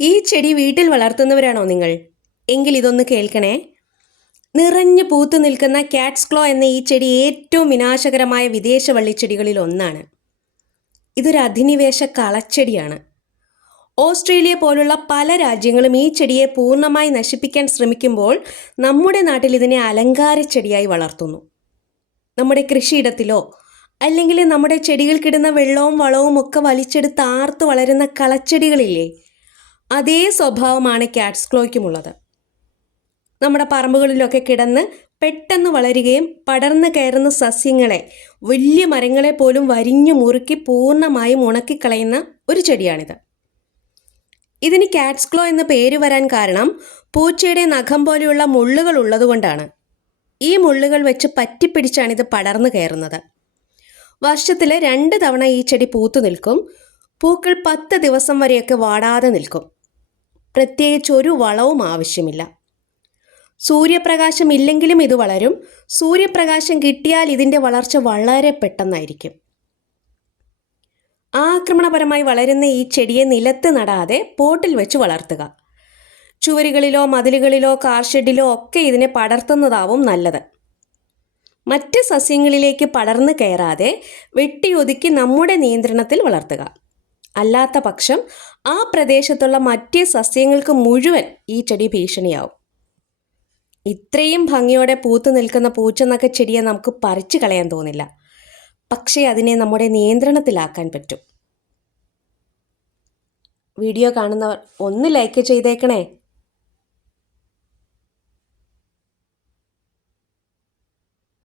ഈ ചെടി വീട്ടിൽ വളർത്തുന്നവരാണോ നിങ്ങൾ? എങ്കിൽ ഇതൊന്ന് കേൾക്കണേ. നിറഞ്ഞു പൂത്തു നിൽക്കുന്ന കാറ്റ്സ് ക്ലോ എന്ന ഈ ചെടി ഏറ്റവും വിനാശകരമായ വിദേശ വള്ളിച്ചെടികളിൽ ഒന്നാണ്. ഇതൊരു അധിനിവേശ കളച്ചെടിയാണ്. ഓസ്ട്രേലിയ പോലുള്ള പല രാജ്യങ്ങളും ഈ ചെടിയെ പൂർണമായി നശിപ്പിക്കാൻ ശ്രമിക്കുമ്പോൾ നമ്മുടെ നാട്ടിൽ ഇതിനെ അലങ്കാര ചെടിയായി വളർത്തുന്നു. നമ്മുടെ കൃഷിയിടത്തിലോ അല്ലെങ്കിൽ നമ്മുടെ ചെടികൾക്കിടുന്ന വെള്ളവും വളവും ഒക്കെ വലിച്ചെടുത്ത് ആർത്ത് വളരുന്ന കളച്ചെടികളില്ലേ? അതേ സ്വഭാവമാണ് കാറ്റ്സ് ക്ലോയ്ക്കുമുള്ളത് നമ്മുടെ പറമ്പുകളിലൊക്കെ കിടന്ന് പെട്ടെന്ന് വളരുകയും പടർന്നു കയറുന്ന സസ്യങ്ങളെ വലിയ മരങ്ങളെ പോലും വരിഞ്ഞു മുറുക്കി പൂർണമായും ഉണക്കിക്കളയുന്ന ഒരു ചെടിയാണിത്. ഇതിന് കാറ്റ്സ് ക്ലോ എന്ന പേര് വരാൻ കാരണം പൂച്ചയുടെ നഖം പോലെയുള്ള മുള്ളുകൾ ഉള്ളതുകൊണ്ടാണ്. ഈ മുള്ളുകൾ വെച്ച് പറ്റിപ്പിടിച്ചാണ് ഇത് പടർന്നു കയറുന്നത്. വർഷത്തിൽ രണ്ട് തവണ ഈ ചെടി പൂത്തു നിൽക്കും. പൂക്കൾ പത്ത് ദിവസം വരെയൊക്കെ വാടാതെ നിൽക്കും. പ്രത്യേകിച്ച് ഒരു വളവും ആവശ്യമില്ല. സൂര്യപ്രകാശം ഇല്ലെങ്കിലും ഇത് വളരും. സൂര്യപ്രകാശം കിട്ടിയാൽ ഇതിന്റെ വളർച്ച വളരെ പെട്ടെന്നായിരിക്കും. ആക്രമണപരമായി വളരുന്ന ഈ ചെടിയെ നിലത്ത് നടാതെ പോട്ടിൽ വെച്ച് വളർത്തുക. ചുവരുകളിലോ മതിലുകളിലോ കാർഷെഡിലോ ഒക്കെ ഇതിനെ പടർത്തുന്നതാവും നല്ലത്. മറ്റ് സസ്യങ്ങളിലേക്ക് പടർന്നു കയറാതെ വെട്ടിയൊതുക്കി നമ്മുടെ നിയന്ത്രണത്തിൽ വളർത്തുക. അല്ലാത്ത പക്ഷം ആ പ്രദേശത്തുള്ള മറ്റ് സസ്യങ്ങൾക്ക് മുഴുവൻ ഈ ചെടി ഭീഷണിയാവും. ഇത്രയും ഭംഗിയോടെ പൂത്തു നിൽക്കുന്ന പൂച്ചനക്ക ചെടിയെ നമുക്ക് പറിച്ചു കളയാൻ തോന്നില്ല. പക്ഷേ അതിനെ നമ്മുടെ നിയന്ത്രണത്തിലാക്കാൻ പറ്റും. വീഡിയോ കാണുന്നവർ ഒന്ന് ലൈക്ക് ചെയ്തേക്കണേ.